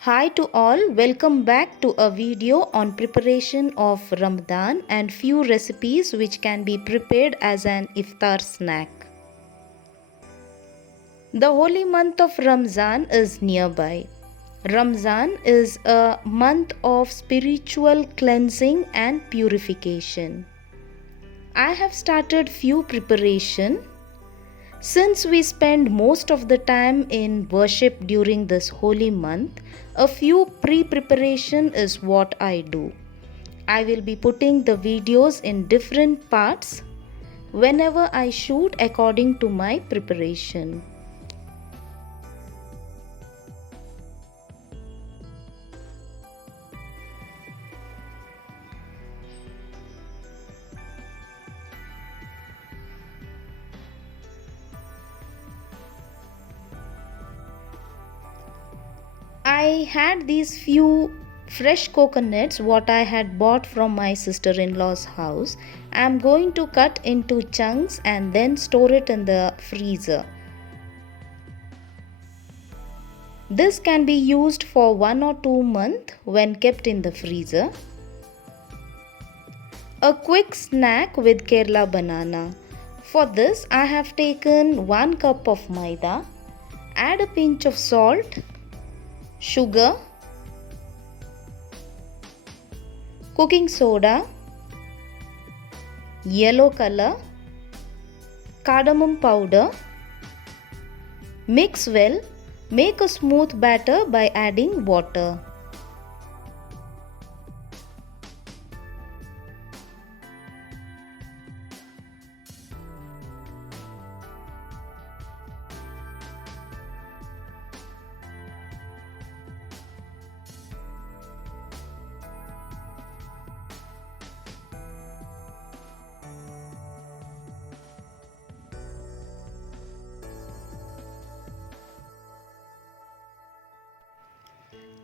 Hi to all, welcome back to a video on preparation of Ramadan and few recipes which can be prepared as an iftar snack. The holy month of Ramzan is nearby. Ramzan is a month of spiritual cleansing and purification. I have started few preparation. Since we spend most of the time in worship during this holy month, a few pre-preparation is what I do. I will be putting the videos in different parts whenever I shoot according to my preparation. I had these few fresh coconuts what I had bought from my sister-in-law's house. I am going to cut into chunks and then store it in the freezer. This can be used for 1 or 2 months when kept in the freezer. A quick snack with Kerala banana. For this I have taken 1 cup of maida. Add a pinch of salt, sugar, cooking soda, yellow color, cardamom powder. Mix well. Make a smooth batter by adding water.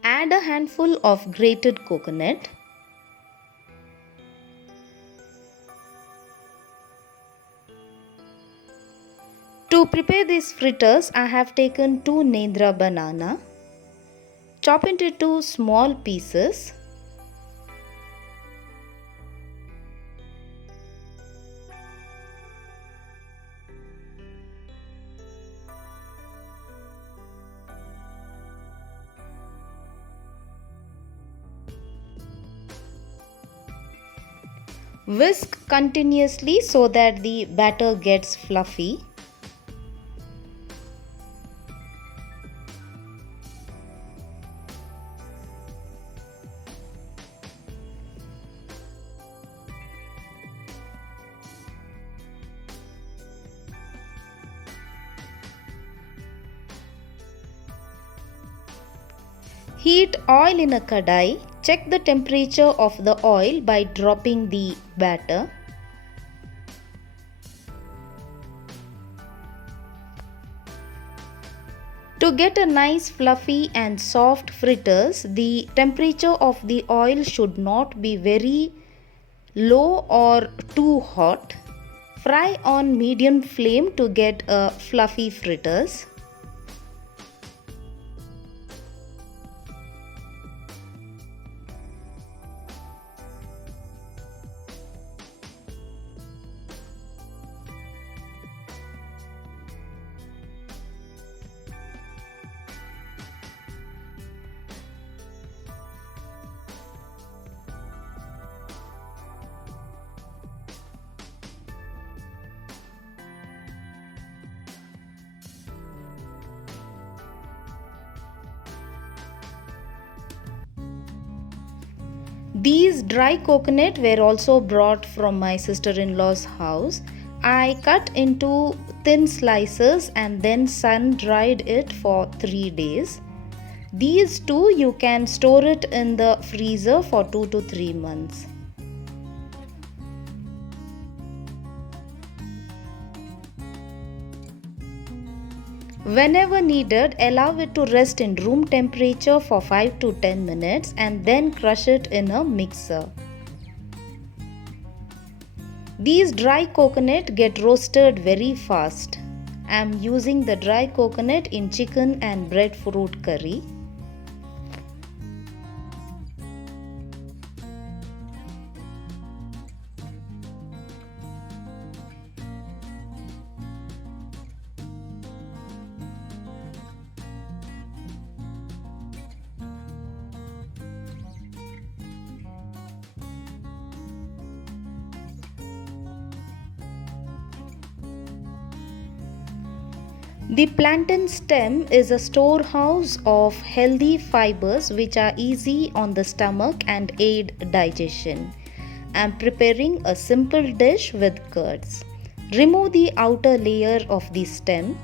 Add a handful of grated coconut. To prepare these fritters, I have taken 2 Nedra banana. Chop it into small pieces. Whisk continuously so that the batter gets fluffy. Heat oil in a kadai. Check the temperature of the oil by dropping the batter. To get a nice fluffy and soft fritters, the temperature of the oil should not be very low or too hot. Fry on medium flame to get a fluffy fritters. These dry coconut were also brought from my sister-in-law's house. I cut into thin slices and then sun-dried it for 3 days. These too you can store it in the freezer for 2 to 3 months. Whenever needed, allow it to rest in room temperature for 5 to 10 minutes and then crush it in a mixer. These dry coconut get roasted very fast. I'm using the dry coconut in chicken and breadfruit curry. The plantain stem is a storehouse of healthy fibers which are easy on the stomach and aid digestion. I am preparing a simple dish with curds. Remove the outer layer of the stem.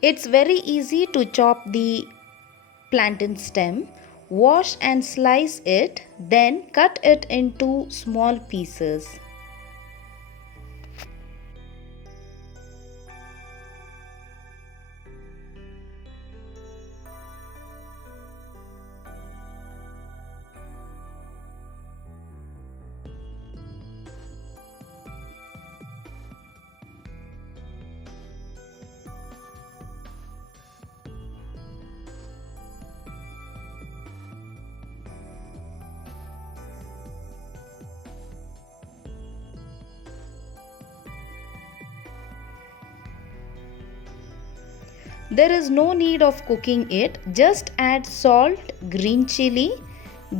It's very easy to chop the plantain stem. Wash and slice it, then cut it into small pieces. There is no need of cooking it, just add salt, green chili,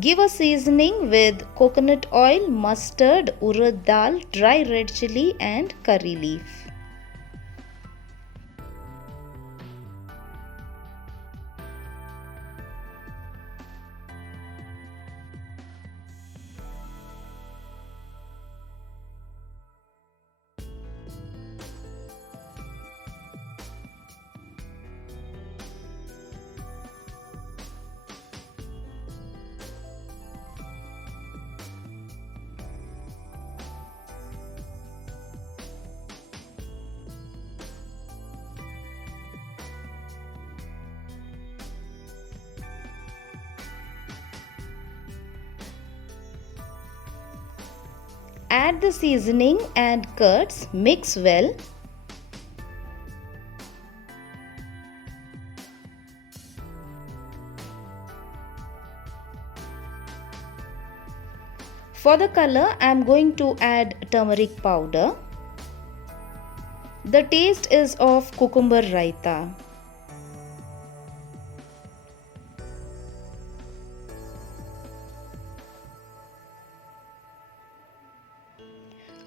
give a seasoning with coconut oil, mustard, urad dal, dry red chili and curry leaf. Add the seasoning and curds, mix well. For the color, I am going to add turmeric powder. The taste is of cucumber raita.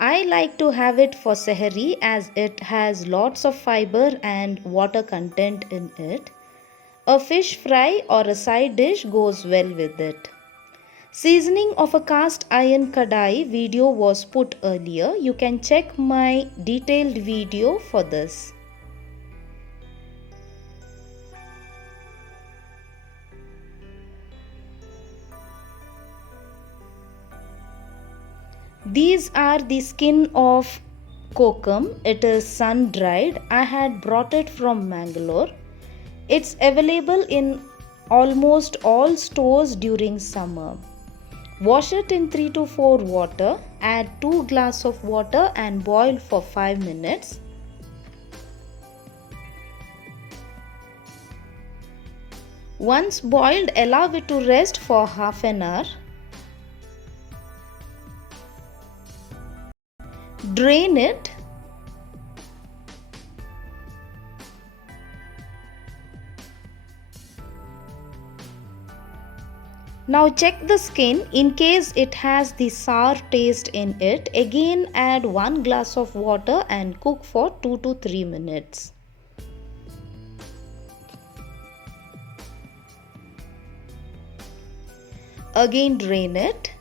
I like to have it for sehri as it has lots of fiber and water content in it. A fish fry or a side dish goes well with it. Seasoning of a cast iron kadai video was put earlier. You can check my detailed video for this. These are the skin of kokum. It is sun dried. I had brought it from Mangalore. It's available in almost all stores during summer. Wash it in 3 to 4 water. Add 2 glasses of water and boil for 5 minutes. Once boiled, allow it to rest for half an hour. Drain it. Now check the skin. In case it has the sour taste in it, again add 1 glass of water and cook for 2 to 3 minutes. Again drain it.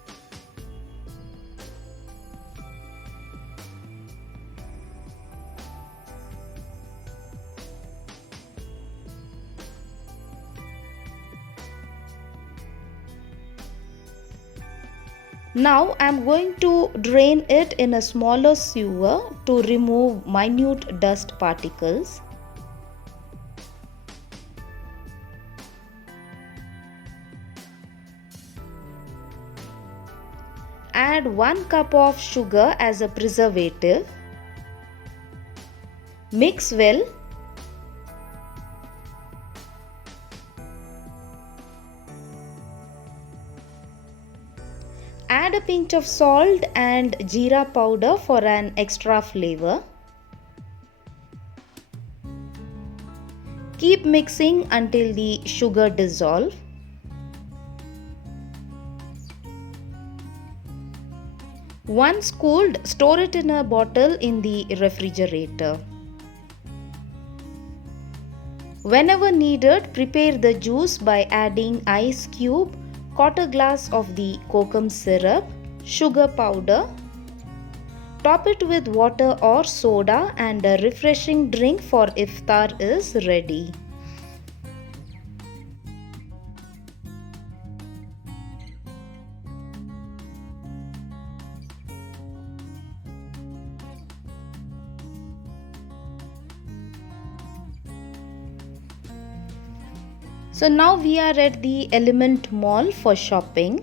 Now I am going to drain it in a smaller sewer to remove minute dust particles. Add 1 cup of sugar as a preservative. Mix well. Add a pinch of salt and jeera powder for an extra flavor. Keep mixing until the sugar dissolves. Once cooled, store it in a bottle in the refrigerator. Whenever needed, prepare the juice by adding ice cube, quarter glass of the kokum syrup, sugar powder. Top it with water or soda and a refreshing drink for iftar is ready. So now we are at the Element Mall for shopping.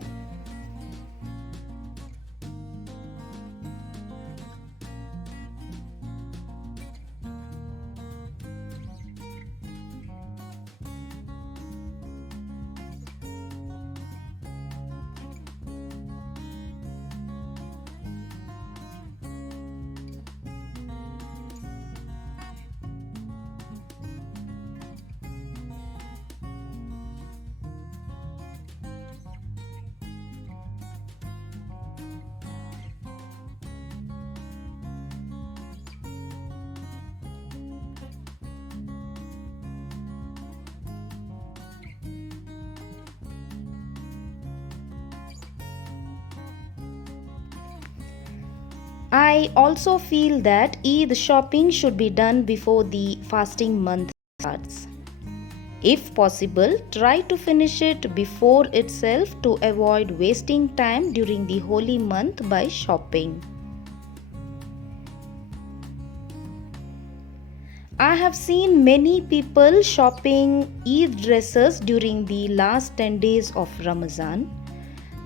I also feel that Eid shopping should be done before the fasting month starts. If possible, try to finish it before itself to avoid wasting time during the holy month by shopping. I have seen many people shopping Eid dresses during the last 10 days of Ramadan.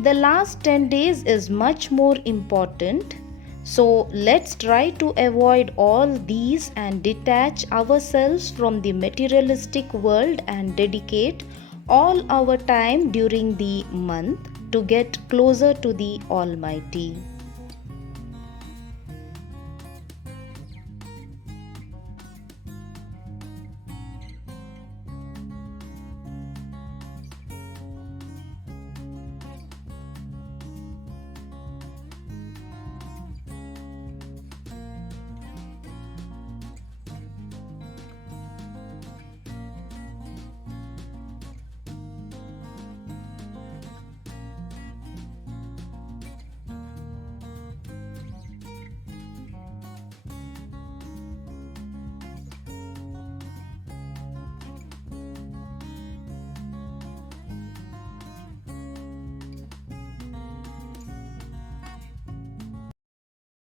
The last 10 days is much more important. So let's try to avoid all these and detach ourselves from the materialistic world and dedicate all our time during the month to get closer to the Almighty.